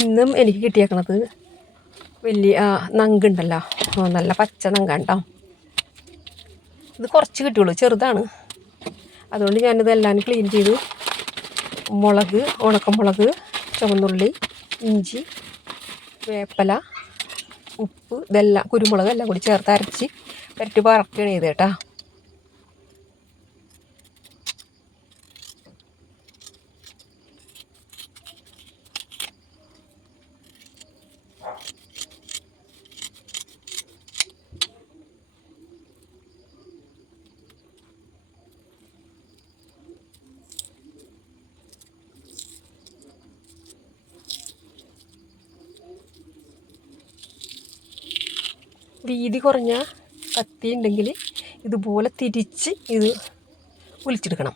ഇന്നും എനിക്ക് കിട്ടിയേക്കണത് വലിയ നങ്കുണ്ടല്ലോ, നല്ല പച്ച നങ്കാണ്ടോ. ഇത് കുറച്ച് കിട്ടിയുള്ളൂ, ചെറുതാണ്. അതുകൊണ്ട് ഞാനിതെല്ലാം ക്ലീൻ ചെയ്തു. മുളക്, ഉണക്കമുളക്, ചുവന്നുള്ളി, ഇഞ്ചി, വേപ്പില, ഉപ്പ്, ഇതെല്ലാം കുരുമുളക് എല്ലാം കൂടി ചേർത്ത് അരച്ച് പുരട്ടി വറക്കുകയാണ് ചെയ്ത് കേട്ടോ. വീതി കുറഞ്ഞ കത്തി ഉണ്ടെങ്കിൽ ഇതുപോലെ തിരിച്ച് ഇത് ഒലിച്ചെടുക്കണം.